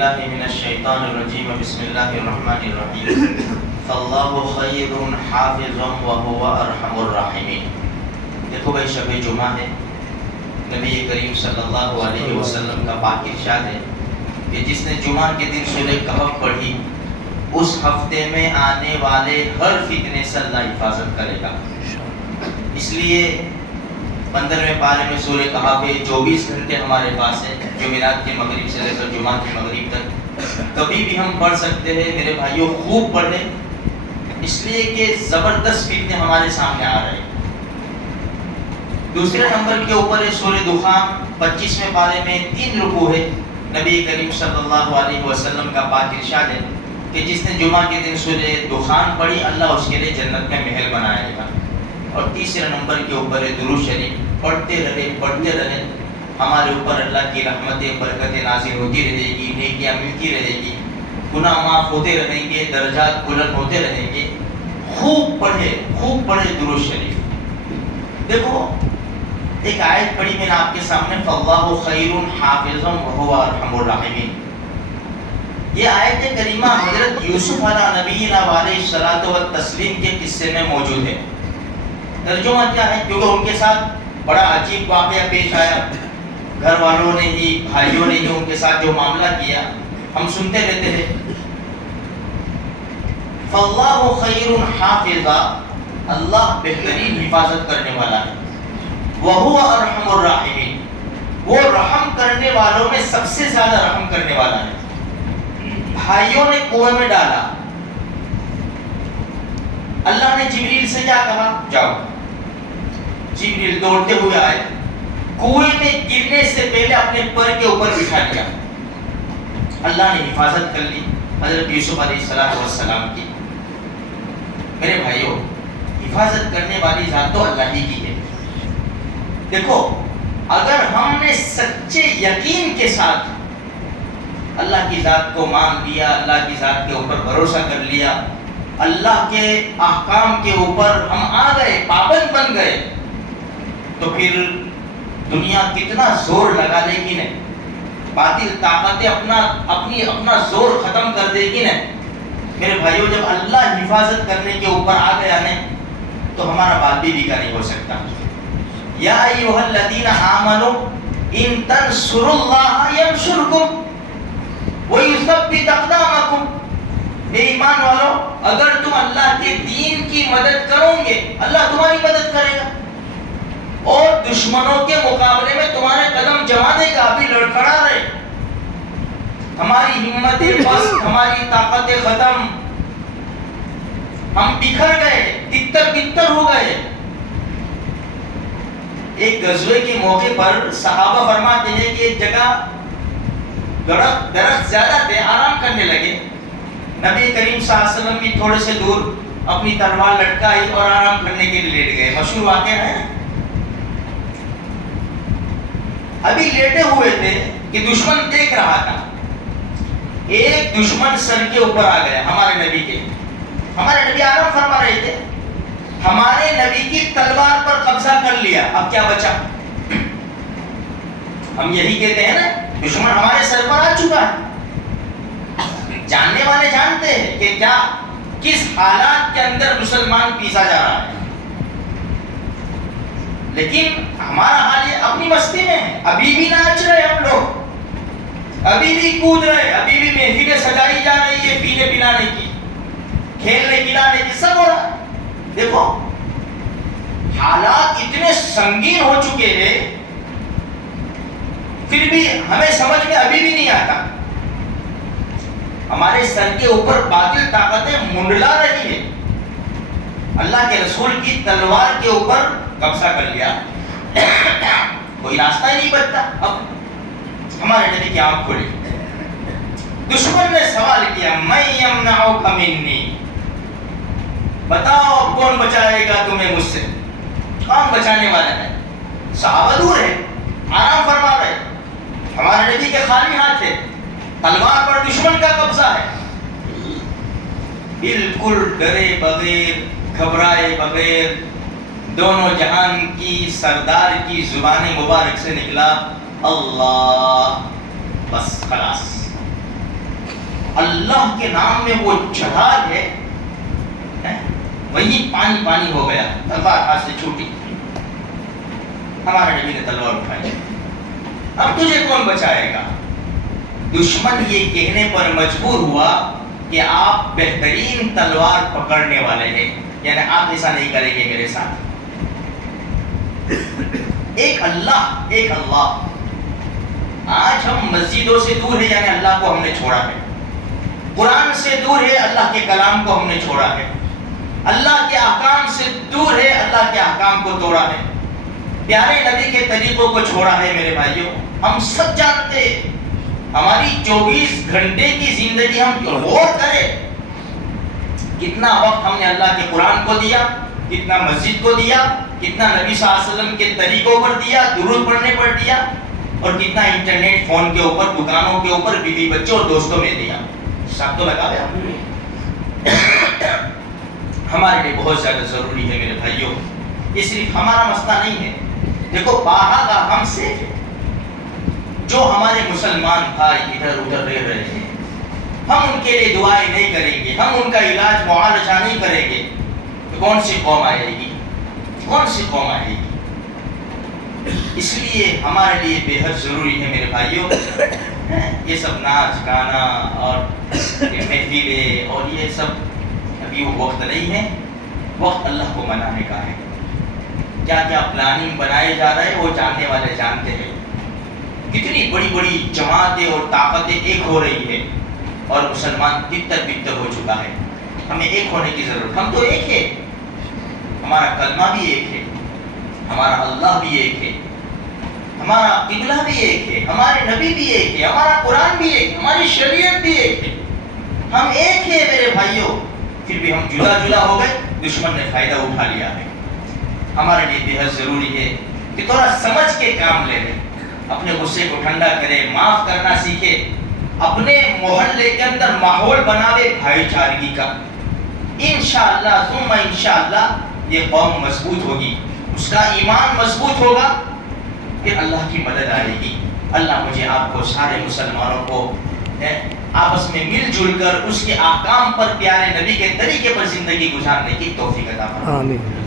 باللہ من الشیطان الرجیم بسم اللہ الرحمن الرحیم فاللہ خیر حافظ وهو ارحم الراحمین۔ دیکھو بھائی شب جمعہ ہے، نبی کریم صلی اللہ علیہ وسلم کا پاک ارشاد ہے کہ جس نے جمعہ کے دن سورہ کہف پڑھی اس ہفتے میں آنے والے ہر فتنے سے اللہ حفاظت کرے گا۔ اس لیے 15ویں پارے میں سورہ کہف ہے، 24 گھنٹے ہمارے پاس ہے، جمعرات کے مغرب سے لے کر جمعہ کے مغرب تک کبھی بھی ہم پڑھ سکتے ہیں۔ میرے بھائیوں خوب پڑھیں، اس لیے کہ زبردست فتنے ہمارے سامنے آ رہے ہیں۔ دوسرے نمبر کے اوپر ہے سورہ دخان، 25ویں پارے میں 3 رکوع ہے۔ نبی کریم صلی اللہ علیہ وسلم کا پاک ارشاد ہے کہ جس نے جمعہ کے دن سورہ دخان پڑھی اللہ اس کے لیے جنت میں محل بنائے گا۔ اور تیسرے نمبر کے اوپر ہے درود شریف، پڑھتے رہے ہمارے اوپر اللہ کی رحمتیں برکتیں نازل ہوتی رہے گی، نیکیاں ملتی رہے گی، گناہ معاف ہوتے رہیں گے، درجات بلند ہوتے رہیں گے۔ خوب پڑھے درود شریف۔ دیکھو ایک آیت پڑھی میں نے آپ کے سامنے، فاللہ خیر حافظ وهو ارحم الراحمین۔ یہ آیت کریمہ حضرت یوسف علیہ نبینا علیہ الصلوۃ والتسلیم کے قصے میں موجود ہے۔ ترجمہ کیا ہے؟ کیونکہ ان کے ساتھ بڑا عجیب واقعہ پیش آیا، گھر والوں نے ہی بھائیوں نے ہی ان کے ساتھ جو معاملہ کیا ہم سنتے رہتے ہیں۔ فاللہ خیر حافظ، اللہ بہترین حفاظت کرنے والا ہے، وہو ارحم الراحمین، وہ رحم کرنے والوں میں سب سے زیادہ رحم کرنے والا ہے۔ بھائیوں نے کنویں میں ڈالا، اللہ نے جبریل سے کیا کہا؟ جاؤ۔ جبریل دوڑتے ہوئے آئے، کنویں میں گرنے سے پہلے اپنے پر کے اوپر بٹھا لیا۔ اللہ نے حفاظت کر لی حضرت یوسف علیہ السلام کی۔ میرے بھائیوں حفاظت کرنے والی ذات تو اللہ ہی کی ہے۔ دیکھو اگر ہم نے سچے یقین کے ساتھ اللہ کی ذات کو مان لیا، اللہ کی ذات کے اوپر بھروسہ کر لیا، اللہ کے احکام کے اوپر ہم آ گئے، پابند بن گئے، تو پھر دنیا کتنا زور لگا لے گی نہیں، باطل طاقتیں اپنا زور ختم کر دے گی نہیں۔ میرے بھائیوں جب اللہ حفاظت کرنے کے اوپر آ گیا نہیں تو ہمارا بات بھی کا نہیں ہو سکتا۔ یا ایھا الذین آمنوا ان تنصروا اللہ ینصرکم ویثبت اقدامکم۔ اے ایمان والو اگر تم اللہ کے دین کی مدد کرو گے اللہ تمہاری مدد کرے گا، اور دشمنوں کے مقابلے میں تمہارے قدم جمانے کا ابھی لڑکھڑا رہے، ہماری ہمت بس، ہماری طاقت ختم، ہم بکھر گئے، تتر بتر ہو گئے۔ ایک غزوے کے موقع پر صحابہ فرماتے ہیں کہ ایک جگہ درخت زیادہ تھے، آرام کرنے لگے، نبی کریم صلی اللہ علیہ وسلم بھی تھوڑے سے دور اپنی تلوار لٹکائی اور آرام کرنے کے لیے لیٹ گئے۔ مشہور واقعہ ہے۔ ابھی لیٹے ہوئے تھے کہ دشمن دیکھ رہا تھا، ایک دشمن سر کے اوپر آ گیا ہمارے نبی کے۔ ہمارے نبی آرام فرما رہے تھے، ہمارے نبی کی تلوار پر قبضہ کر لیا، اب کیا بچا؟ ہم یہی کہتے ہیں نا، دشمن ہمارے سر پر آ چکا ہے۔ جاننے والے جانتے ہیں کہ کیا کس حالات کے اندر مسلمان پیسا جا رہا ہے، لیکن ہمارا حال یہ اپنی مستی میں ہے، ابھی بھی ناچ رہے ہم لوگ، ابھی بھی کود رہے، ابھی بھی محفلیں سجائی جا رہی ہے، پینے پلانے کی، کھیلنے کھلانے کی، سب ہو رہا ہے۔ دیکھو حالات اتنے سنگین ہو چکے ہیں، پھر بھی ہمیں سمجھ میں ابھی بھی نہیں آتا۔ ہمارے سر کے اوپر باطل طاقتیں منڈلا رہی ہے، اللہ کے رسول کی تلوار کے اوپر قبضہ کر لیا، کوئی راستہ ہی نہیں بچتا۔ اب ہمارے نبی کی آنکھ کھلی، دشمن نے سوال کیا، میں یمنعک منی، بتاؤ کون بچائے گا تمہیں مجھ سے، کون بچانے والا ہے؟ صحابہ دور ہے، آرام فرما رہے، ہمارے نبی کے خالی ہاتھ ہے، تلوار پر دشمن کا قبضہ ہے۔ بالکل ڈرے بغیر، گھبرائے بغیر، دونوں جہان کی سردار کی زبان مبارک سے نکلا اللہ، بس خلاص اللہ کے نام میں وہ جہاد ہے، وہی پانی پانی ہو گیا، تلوار ہاتھ سے چھوٹی، ہمارے نبی نے تلوار اٹھائی، اب تجھے کون بچائے گا؟ دشمن یہ کہنے پر مجبور ہوا کہ آپ بہترین تلوار پکڑنے والے ہیں، یعنی آپ ایسا نہیں کریں گے میرے ساتھ۔ ایک اللہ، آج ہم مسجدوں سے دور ہے، یعنی اللہ کو ہم نے چھوڑا ہے، قرآن سے دور ہے، اللہ کے کلام کو ہم نے چھوڑا ہے، اللہ کے احکام سے دور ہے، اللہ کے احکام کو توڑا ہے، پیارے نبی کے طریقوں کو چھوڑا ہے۔ میرے بھائیوں، ہم سب جانتے ہیں ہماری 24 گھنٹے کی زندگی ہم غور کریں کتنا وقت ہم نے اللہ کے قرآن کو دیا، کتنا مسجد کو دیا، کتنا نبی صلی اللہ علیہ وسلم کے طریقوں پر دیا، درود پڑھنے پر دیا، اور کتنا انٹرنیٹ فون کے اوپر، دکانوں کے اوپر، بیوی بچوں اور دوستوں میں دیا۔ سب تو لگا دیا ہمارے لیے بہت زیادہ ضروری ہے میرے بھائیوں۔ یہ صرف ہمارا مسئلہ نہیں ہے، دیکھو باہر کا ہم سے جو ہمارے مسلمان بھائی ادھر ادھر رہ رہے ہیں، ہم ان کے لیے دعائیں نہیں کریں گے، ہم ان کا علاج معالجہ نہیں کریں گے، تو کون سی قوم آئے گی؟ کون سی قوم آئے گی؟ اس لیے ہمارے لیے بے حد ضروری ہے میرے بھائیوں، یہ سب ناچ گانا اور یہ محفلیں اور یہ سب ابھی وہ وقت نہیں ہے، وقت اللہ کو منانے کا ہے۔ کیا کیا پلاننگ بنائے جا رہے ہیں وہ جاننے والے جانتے ہیں، کتنی بڑی بڑی جماعتیں اور طاقتیں ایک ہو رہی ہے، اور مسلمان بتر بتر ہو چکا ہے۔ ہمیں ایک ہونے کی ضرورت، ہم تو ایک ہے، ہمارا کلمہ بھی ایک ہے، ہمارا اللہ بھی ایک ہے، ہمارا قبلہ بھی ایک ہے، ہمارے نبی بھی ایک ہے، ہمارا قرآن بھی ایک ہے، ہماری شریعت بھی ایک ہے، ہم ایک ہے میرے بھائیوں۔ پھر بھی ہم جدا جدا ہو گئے، دشمن نے فائدہ اٹھا لیا ہے۔ ہمارے لیے بے حد ضروری ہے کہ تھوڑا سمجھ کے کام لے لیں، اپنے غصے کو ٹھنڈا کرے، معاف کرنا سیکھے، اپنے محلے کے اندر ماحول بناوے بھائی چارگی کا۔ انشاءاللہ ثم انشاءاللہ یہ قوم مضبوط ہوگی، اس کا ایمان مضبوط ہوگا، پھر اللہ کی مدد آئے گی۔ اللہ مجھے آپ کو سارے مسلمانوں کو آپس میں مل جل کر اس کے احکام پر، پیارے نبی کے طریقے پر زندگی گزارنے کی توفیق عطا فرمائے۔ آمین۔